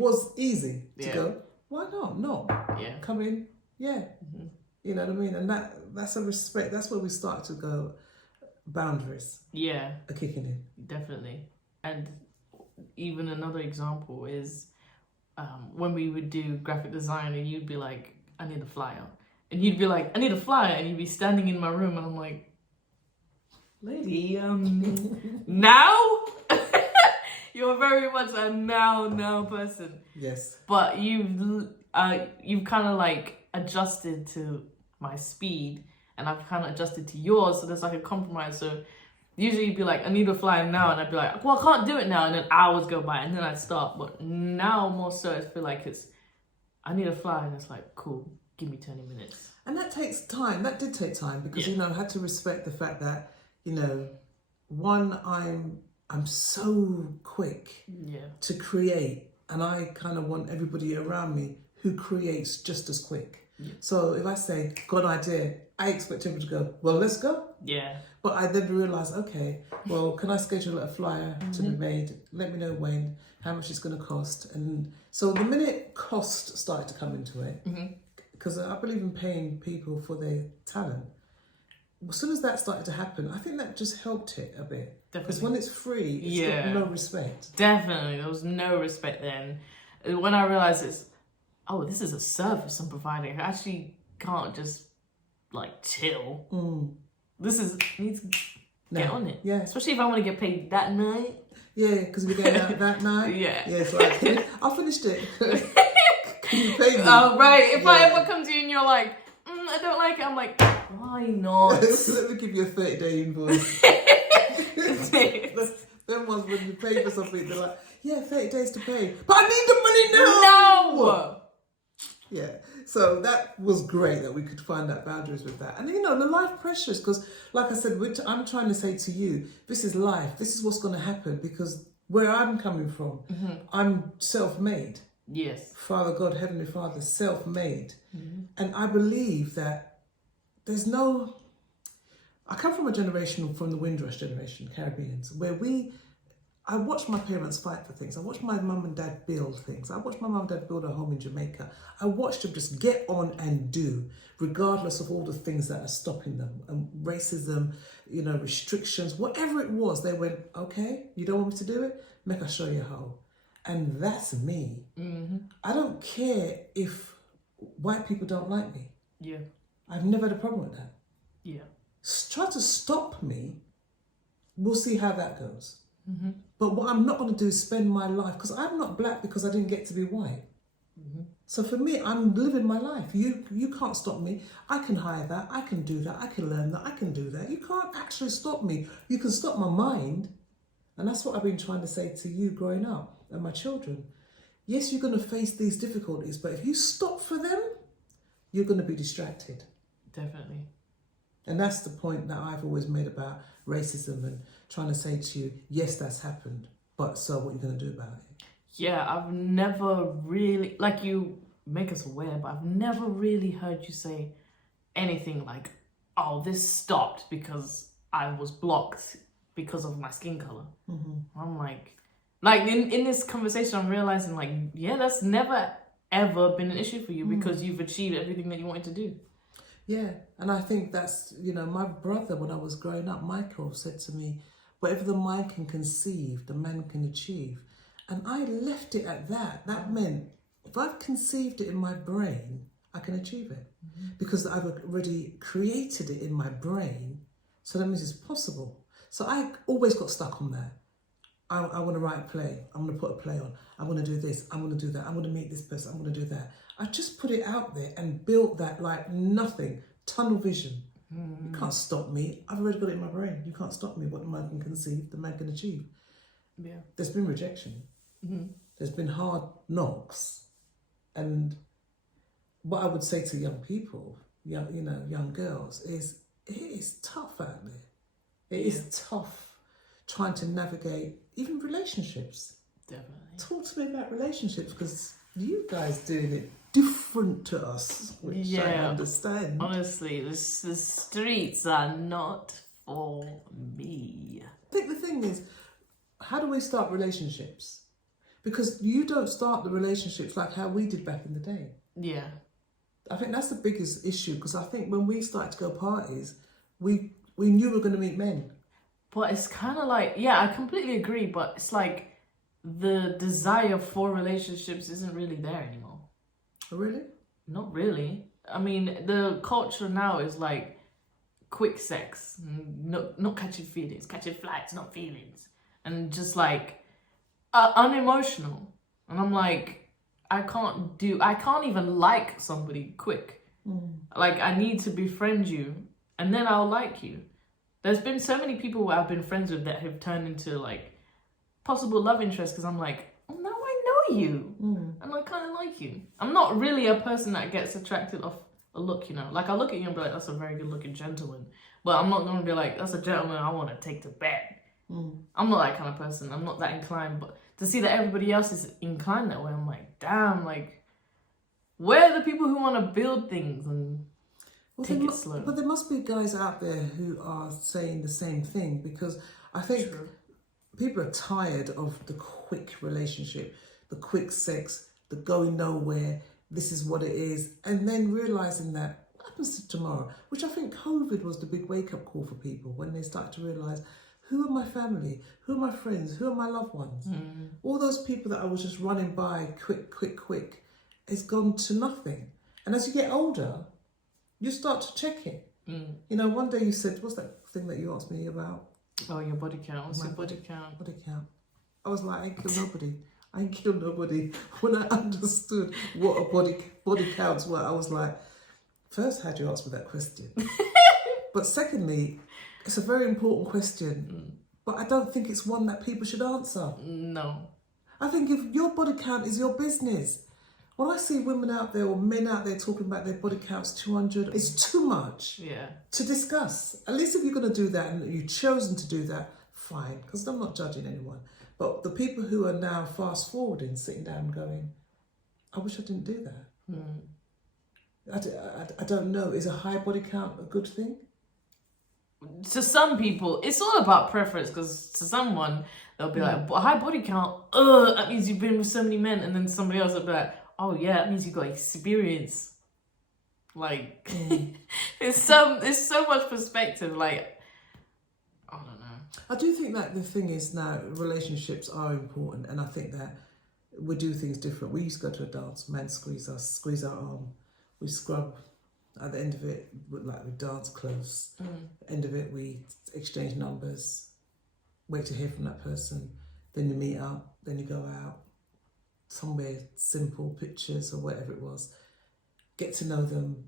was easy to Yeah. go, why not? No. Yeah. Come in. Yeah. Mm-hmm. You know what I mean? And that's a respect. That's where we start to go, boundaries Yeah, are kicking in. definitely. And even another example is when we would do graphic design and you'd be like, I need a flyer. And you'd be like, I need a flyer. And you'd be standing in my room and I'm like, lady, now? You're very much a now person. Yes. But you've kind of like adjusted to my speed and I've kind of adjusted to yours. So there's like a compromise. So usually you'd be like, I need a flyer now. And I'd be like, well, I can't do it now. And then hours go by and then I'd start. But now more so I feel like I need a flyer. And it's like, cool, give me 20 minutes. And that takes time. That did take time because, Yeah. you know, I had to respect the fact that, you know, one, I'm so quick to create, and I kind of want everybody around me who creates just as quick. Yeah. So if I say, got an idea, I expect everybody to go, well, let's go. Yeah. But I then realise, okay, well, can I schedule a flyer to be made? Let me know when, how much it's going to cost. And so the minute cost started to come into it, because I believe in paying people for their talent, as soon as that started to happen, I think that just helped it a bit. Because when it's free, it's got no respect. Definitely. There was no respect then. When I realised this is a service I'm providing. I actually can't just like chill. This is, I need to get on it. Yeah. Especially if I want to get paid that night. Yeah, because we're going out that night. Yeah. Yeah, so I finished it. Can you pay me? Oh, right. If I ever come to you and you're like, I don't like it, I'm like, why not? Let me give you a 30-day invoice. Them ones when you pay for something, they're like, yeah, 30 days to pay. But I need the money now! No! Yeah, so that was great that we could find that boundaries with that. And you know, the life pressures, because like I said, I'm trying to say to you, this is life, this is what's going to happen, because where I'm coming from, I'm self-made. Yes. Father God, Heavenly Father, self-made. And I believe that there's no... I come from a generation, from the Windrush generation, Caribbeans, where I watched my parents fight for things. I watched my mum and dad build things. I watched my mum and dad build a home in Jamaica. I watched them just get on and do, regardless of all the things that are stopping them. And racism, you know, restrictions, whatever it was, they went, okay, you don't want me to do it? Make I show you how. And that's me. I don't care if white people don't like me. Yeah. I've never had a problem with that. Yeah. Try to stop me, we'll see how that goes. But what I'm not going to do is spend my life, because I'm not black because I didn't get to be white. So for me, I'm living my life. You can't stop me. I can hire that, I can do that, I can learn that, I can do that. You can't actually stop me. You can stop my mind. And that's what I've been trying to say to you growing up and my children. Yes, you're going to face these difficulties, but if you stop for them, you're going to be distracted. Definitely. And that's the point that I've always made about racism and trying to say to you, yes, that's happened, but so what are you going to do about it? Yeah, I've never really, like you make us aware, but I've never really heard you say anything like, oh, this stopped because I was blocked because of my skin color. I'm like in this conversation, I'm realizing like, yeah, that's never ever been an issue for you because you've achieved everything that you wanted to do. Yeah, and I think that's, you know, my brother, when I was growing up, Michael, said to me, whatever the mind can conceive, the man can achieve. And I left it at that. That meant if I've conceived it in my brain, I can achieve it. Because I've already created it in my brain, so that means it's possible. So I always got stuck on that. I want to write a play. I'm going to put a play on. I want to do this. I'm going to do that. I'm going to meet this person. I'm going to do that. I just put it out there and built that like nothing. Tunnel vision. You can't stop me. I've already got it in my brain. You can't stop me. What the man can conceive, the man can achieve. Yeah. There's been rejection. There's been hard knocks. And what I would say to young people, young girls, is it is tough out there. It is tough trying to navigate even relationships. Definitely. Talk to me about relationships, because you guys doing it different to us, which I understand. Honestly, the streets are not for me. I think the thing is, how do we start relationships? Because you don't start the relationships like how we did back in the day. Yeah. I think that's the biggest issue, because I think when we started to go parties, we knew we were going to meet men. But it's kind of like, yeah, I completely agree, but it's like the desire for relationships isn't really there anymore. Really? Not really. I mean, the culture now is like quick sex, not catching feelings, catching flights, not feelings, and just like unemotional. And I'm like, I can't even like somebody quick. Like, I need to befriend you, and then I'll like you. There's been so many people who I've been friends with that have turned into like possible love interest, because I'm like, oh, now I know you, and I kind of like you. I'm not really a person that gets attracted off a look, you know. Like, I look at you and be like, that's a very good looking gentleman, but I'm not gonna be like, that's a gentleman I want to take to bed. I'm not that kind of person. I'm not that inclined. But to see that everybody else is inclined that way, I'm like, damn, like, where are the people who want to build things and take it slow? But there must be guys out there who are saying the same thing, because I think people are tired of the quick relationship, the quick sex, the going nowhere, this is what it is, and then realising that what happens to tomorrow, which I think COVID was the big wake-up call for people, when they start to realise, who are my family, who are my friends, who are my loved ones? All those people that I was just running by quick, it's gone to nothing. And as you get older, you start to check it. You know, one day you said, what's that thing that you asked me about? Oh, your body count. What's your body count? Body count. I was like, I ain't killed nobody. I ain't killed nobody. When I understood what a body counts were, I was like, first, how'd you ask me that question? But secondly, it's a very important question, but I don't think it's one that people should answer. No. I think if your body count is your business. When I see women out there or men out there talking about their body counts 200, it's too much to discuss. At least if you're going to do that and you've chosen to do that, fine, because I'm not judging anyone. But the people who are now fast forwarding, sitting down and going, I wish I didn't do that. I don't know. Is a high body count a good thing? To some people, it's all about preference, because to someone, they'll be like, high body count, that means you've been with so many men. And then somebody else will be like, oh yeah, that means you've got experience. Like, it's so much perspective. Like, I don't know. I do think that the thing is now, relationships are important, and I think that we do things different. We used to go to a dance, man squeeze our arm, we scrub. At the end of it, we dance close. End of it, we exchange numbers, wait to hear from that person. Then you meet up, then you go out somewhere, simple pictures or whatever it was. Get to know them.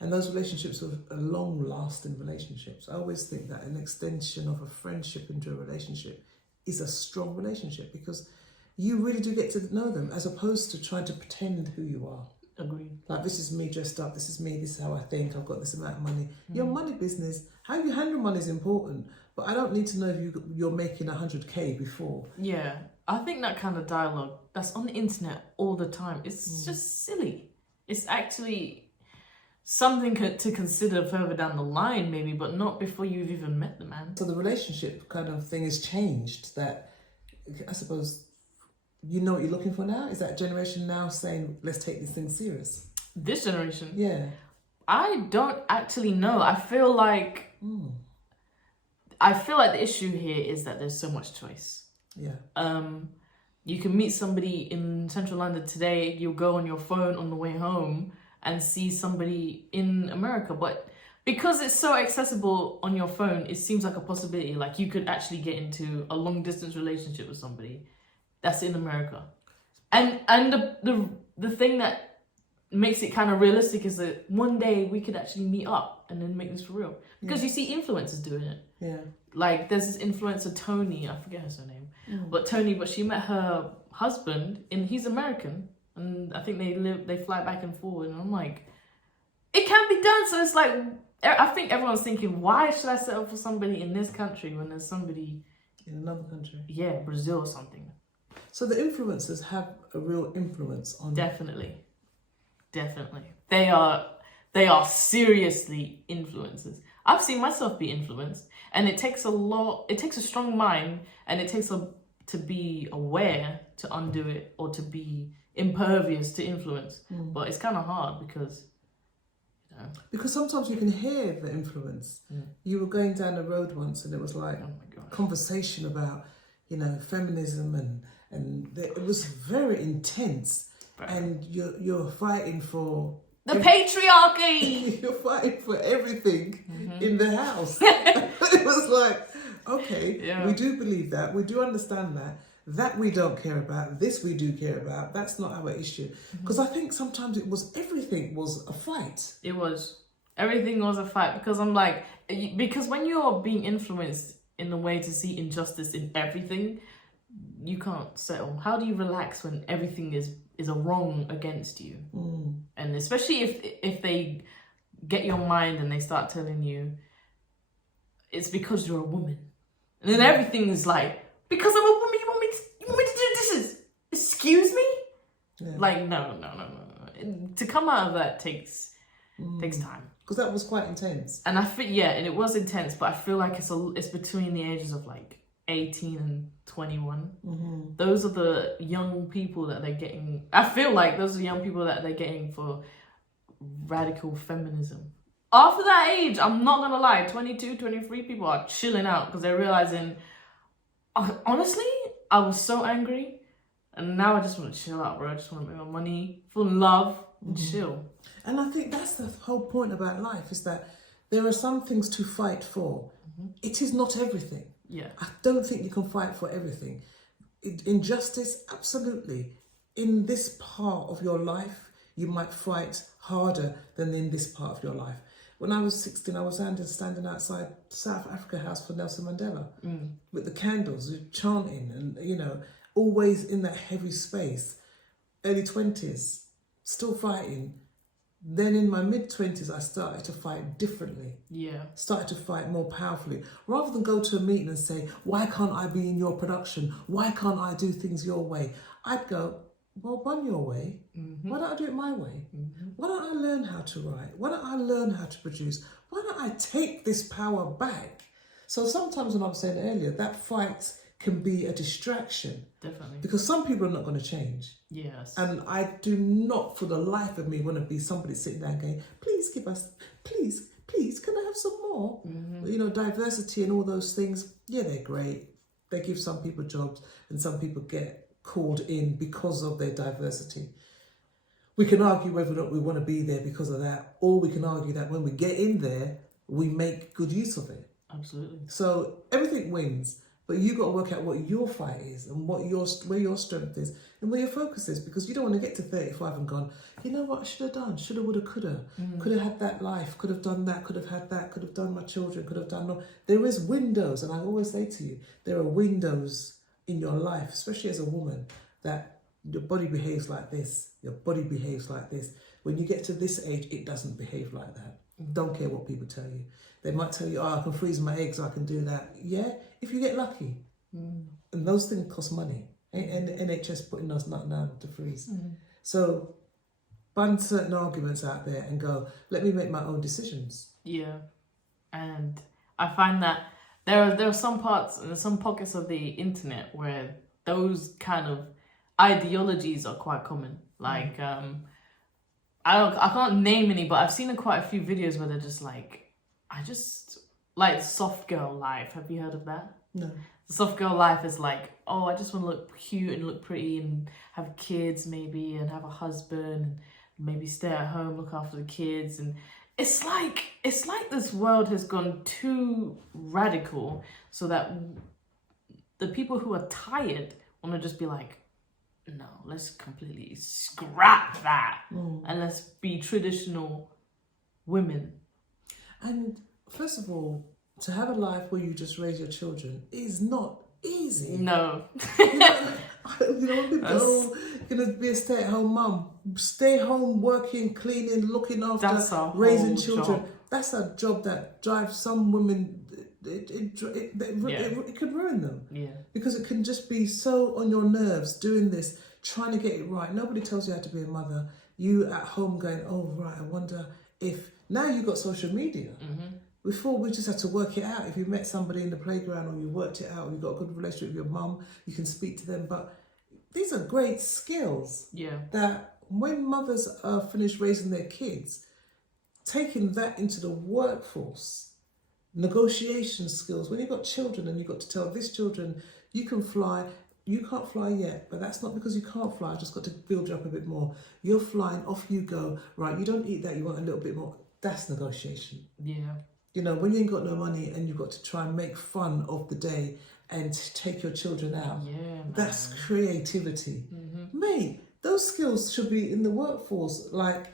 And those relationships are long-lasting relationships. I always think that an extension of a friendship into a relationship is a strong relationship, because you really do get to know them, as opposed to trying to pretend who you are. Agreed. Like, this is me dressed up, this is me, this is how I think, I've got this amount of money. Your money business, how you handle money is important, but I don't need to know if you're making 100k before. Yeah, I think that kind of dialogue that's on the internet all the time, it's just silly. It's actually something to consider further down the line maybe, but not before you've even met the man. So the relationship kind of thing has changed, that I suppose you know what you're looking for now? Is that generation now saying, let's take this thing serious? This generation? Yeah. I don't actually know. I feel like the issue here is that there's so much choice. Yeah. You can meet somebody in central London today, you'll go on your phone on the way home and see somebody in America, but because it's so accessible on your phone, it seems like a possibility. Like, you could actually get into a long distance relationship with somebody that's in America. And the thing that makes it kind of realistic is that one day we could actually meet up and then make this for real. Because you see influencers doing it. Yeah. Like, there's this influencer, Tony, I forget her surname, but she met her husband, and he's American, and I think they fly back and forward, and I'm like, it can be done. So it's like, I think everyone's thinking, why should I settle for somebody in this country when there's somebody in another country? Yeah, Brazil or something. So the influencers have a real influence on... Definitely. They are seriously influencers. I've seen myself be influenced, and it takes a strong mind, and it takes a to be aware to undo it or to be impervious to influence. But it's kind of hard because, you know. Because sometimes you can hear the influence. You were going down the road once and it was like Oh my gosh. conversation about, you know, feminism and it was very intense. And you're fighting for the patriarchy. You're fighting for everything in the house. It was like, okay, we do believe that, we do understand that we don't care about, this we do care about, that's not our issue. Because I think sometimes everything was a fight. It was. Everything was a fight because I'm like, because when you're being influenced in a way to see injustice in everything, you can't settle. How do you relax when everything is a wrong against you? And especially if they get your mind and they start telling you it's because you're a woman, and then everything is like, because I'm a woman, you want me to do dishes? Excuse me? Yeah. Like no. To come out of that takes time. Because that was quite intense. And I feel, and it was intense, but I feel like it's between the ages of like 18 and 21. Those are the young people that they're getting. I feel like those are the young people that they're getting for radical feminism. After that age, I'm not gonna lie, 22, 23 people are chilling out because they're realizing, honestly, I was so angry and now I just want to chill out, bro. I just want to make my money, fall in love, and chill. And I think that's the whole point about life, is that there are some things to fight for. It is not everything. Yeah. I don't think you can fight for everything. Injustice, absolutely. In this part of your life, you might fight harder than in this part of your life. When I was 16, I was standing outside South Africa House for Nelson Mandela with the candles, chanting, and, you know, always in that heavy space. Early 20s, still fighting. Then in my mid-20s, I started to fight differently. Yeah. Started to fight more powerfully. Rather than go to a meeting and say, why can't I be in your production? Why can't I do things your way? I'd go, well, run your way. Why don't I do it my way? Why don't I learn how to write? Why don't I learn how to produce? Why don't I take this power back? So sometimes, when I was saying earlier, that fight can be a distraction. Definitely. Because some people are not going to change. Yes. And I do not for the life of me want to be somebody sitting there going, please give us, please, can I have some more? You know, diversity and all those things, yeah, they're great. They give some people jobs and some people get called in because of their diversity. We can argue whether or not we want to be there because of that, or we can argue that when we get in there, we make good use of it. Absolutely. So everything wins. But you got to work out what your fight is and where your strength is and where your focus is, because you don't want to get to 35 and gone, you know what I should have done, shoulda, woulda, coulda, could have had that life, could have done that, could have had that, could have done my children, could have done no. There is windows, and I always say to you, there are windows in your life, especially as a woman, that your body behaves like this, your body behaves like this. When you get to this age, it doesn't behave like that. Don't care what people tell you. They might tell you, oh, I can freeze my eggs, I can do that. Yeah, if you get lucky. And those things cost money. And the NHS putting those not down to freeze. So bun certain arguments out there and go, let me make my own decisions. Yeah. And I find that there are some parts and some pockets of the internet where those kind of ideologies are quite common. Like, I can't name any, but I've seen quite a few videos where they're just like, I just like soft girl life. Have you heard of that? No. Soft girl life is like, oh, I just want to look cute and look pretty and have kids maybe and have a husband and maybe stay at home, look after the kids. And it's like this world has gone too radical so that the people who are tired want to just be like, no, let's completely scrap that and let's be traditional women. And first of all, to have a life where you just raise your children is not easy. No. You know, people go, oh, you're going to be a stay-at-home mum. Stay home, working, cleaning, looking after, raising children. Job. That's a job that drives some women, it can ruin them. Yeah. Because it can just be so on your nerves doing this, trying to get it right. Nobody tells you how to be a mother. You at home going, oh, right, I wonder if... Now you've got social media. Before, we just had to work it out. If you met somebody in the playground or you worked it out or you got a good relationship with your mum, you can speak to them. But these are great skills Yeah. that when mothers are finished raising their kids, taking that into the workforce, negotiation skills. When you've got children and you've got to tell these children, you can fly, you can't fly yet, but that's not because you can't fly. I just got to build you up a bit more. You're flying, off you go. Right, you don't eat that, you want a little bit more. That's negotiation. Yeah. You know, when you ain't got no money and you've got to try and make fun of the day and take your children out, that's creativity. Mate, those skills should be in the workforce, like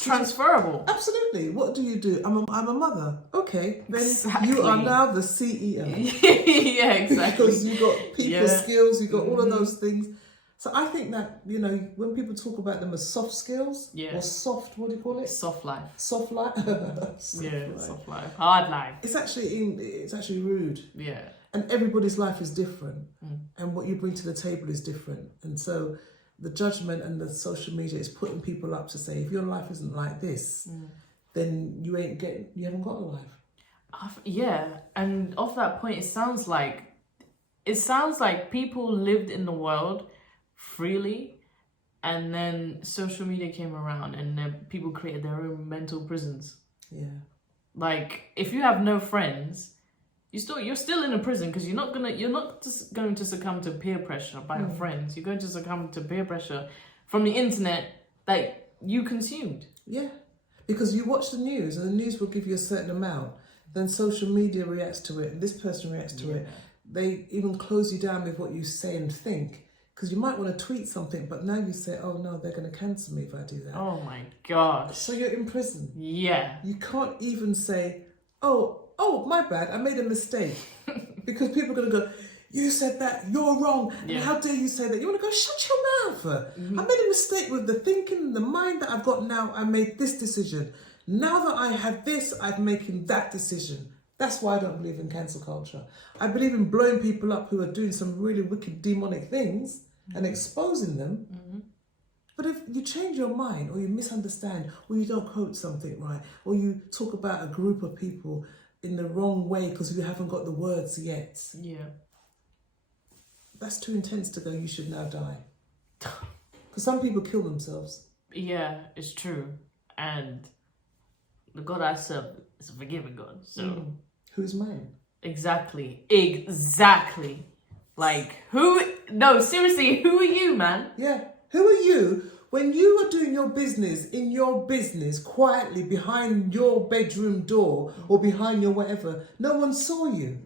transferable. Absolutely. What do you do? I'm a mother. Okay, then Exactly. you are now the CEO. Yeah, exactly. Because you got people skills, you got all of those things. So I think that, you know, when people talk about them as soft skills or soft, what do you call it? Soft life. Soft life. Soft life. Hard life. It's actually rude. Yeah. And everybody's life is different, and what you bring to the table is different. And so the judgment and the social media is putting people up to say, if your life isn't like this, then you haven't got a life. Yeah, and off that point, it sounds like people lived in the world freely, and then social media came around, and then people created their own mental prisons. Yeah. Like, if you have no friends, you're still in a prison, because you're not just going to succumb to peer pressure by your friends. You're going to succumb to peer pressure from the internet that you consumed. Yeah, because you watch the news, and the news will give you a certain amount. Then social media reacts to it, and this person reacts to it. They even close you down with what you say and think. Because you might want to tweet something, but now you say, oh no, they're going to cancel me if I do that. Oh my gosh. So you're in prison. Yeah. You can't even say, oh, my bad, I made a mistake. Because people are going to go, you said that, you're wrong. And how dare you say that? You want to go, shut your mouth. I made a mistake with the thinking and the mind that I've got now. I made this decision. Now that I have this, I'm making that decision. That's why I don't believe in cancel culture. I believe in blowing people up who are doing some really wicked, demonic things and exposing them. But if you change your mind, or you misunderstand, or you don't quote something right, or you talk about a group of people in the wrong way because you haven't got the words yet, that's too intense to go, you should now die. Because some people kill themselves. Yeah, it's true. And the God I serve is a forgiving God. So who's mine? Exactly. Like, no, seriously, who are you, man? Yeah. Who are you when you were doing your business in your business quietly behind your bedroom door or behind your whatever? No one saw you.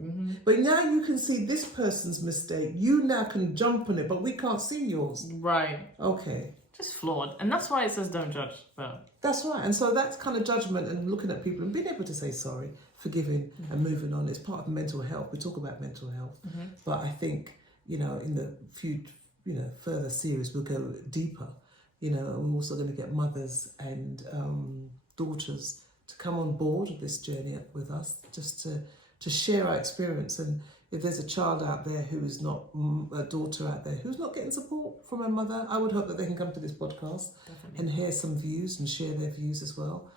But now you can see this person's mistake. You now can jump on it, but we can't see yours. Right. Okay. Just flawed. And that's why it says don't judge. But that's right. And so that's kind of judgment and looking at people and being able to say sorry, forgiving and moving on. It's part of mental health. We talk about mental health. But I think, you know, in the further series, we'll go deeper, and we're also going to get mothers and daughters to come on board of this journey with us, just to share our experience. And if there's a child out there who is not, a daughter out there who's not getting support from her mother, I would hope that they can come to this podcast and hear some views and share their views as well.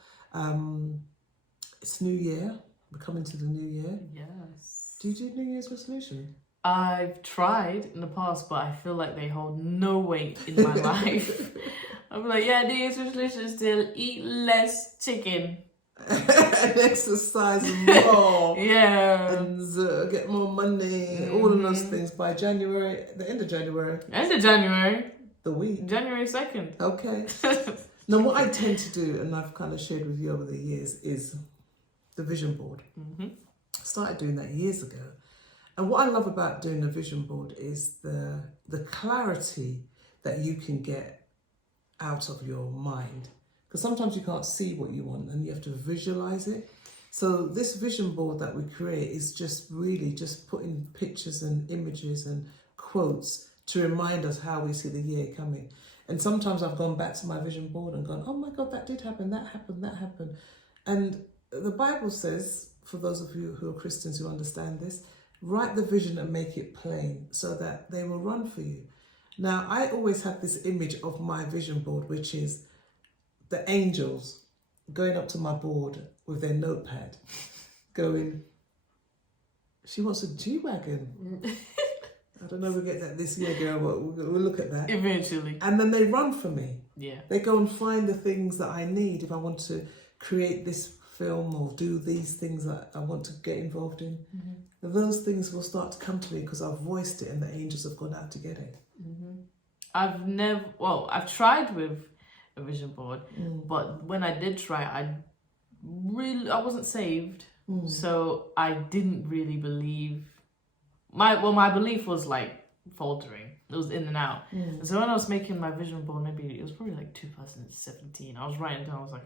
It's New Year. We're coming to the New Year. Yes. Do you do New Year's resolution? I've tried in the past, but I feel like they hold no weight in my life. I'm like, New Year's resolution still eat less chicken. And exercise more. And get more money. All of those things by January, the end of January. The week. January 2nd. Okay. Now, what I tend to do, and I've kind of shared with you over the years, is the vision board. I started doing that years ago. And what I love about doing a vision board is the clarity that you can get out of your mind. Because sometimes you can't see what you want and you have to visualize it. So this vision board that we create is just really just putting pictures and images and quotes to remind us how we see the year coming. And sometimes I've gone back to my vision board and gone, oh my God, that did happen, that happened, that happened. And the Bible says, for those of you who are Christians who understand this, write the vision and make it plain so that they will run for you. Now, I always have this image of my vision board, which is the angels going up to my board with their notepad going, she wants a G-Wagon. I don't know if we'll get that this year, girl, but we'll look at that. Eventually. And then they run for me. Yeah. They go and find the things that I need if I want to create this film or do these things that I want to get involved in. And those things will start to come to me because I've voiced it and the angels have gone out to get it. I've tried with a vision board, but when I did try, I wasn't saved. So I didn't really believe my belief was like faltering. It was in and out. And so when I was making my vision board, maybe it was probably like 2017, I was writing down, I was like,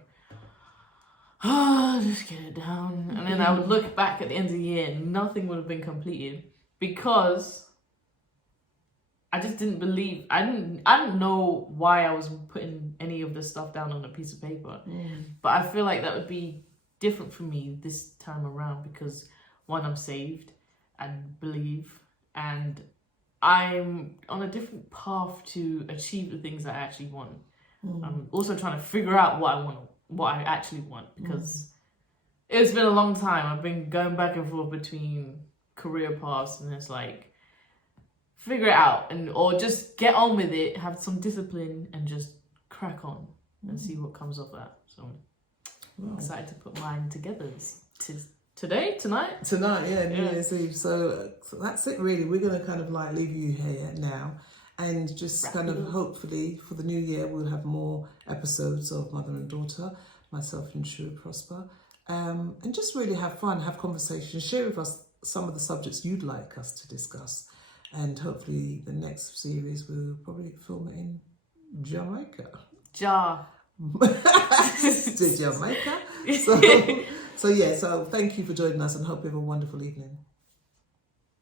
just get it down. And then I would look back at the end of the year and nothing would have been completed because I just didn't believe. I didn't know why I was putting any of this stuff down on a piece of paper. But I feel like that would be different for me this time around because one, I'm saved and believe, and I'm on a different path to achieve the things I actually want. I'm also trying to figure out what I actually want because it's been a long time. I've been going back and forth between career paths, and it's like, figure it out or just get on with it, have some discipline and just crack on and see what comes of that. So I'm excited to put mine together. Tonight, yeah, New Year's Eve. So that's it really. We're going to kind of like leave you here now and just kind of hopefully for the new year we'll have more episodes of Mother and Daughter, myself and Shu Prosper, and just really have fun, have conversations, share with us some of the subjects you'd like us to discuss, and hopefully the next series we'll probably film it in Jamaica. To Jamaica. So thank you for joining us and hope you have a wonderful evening.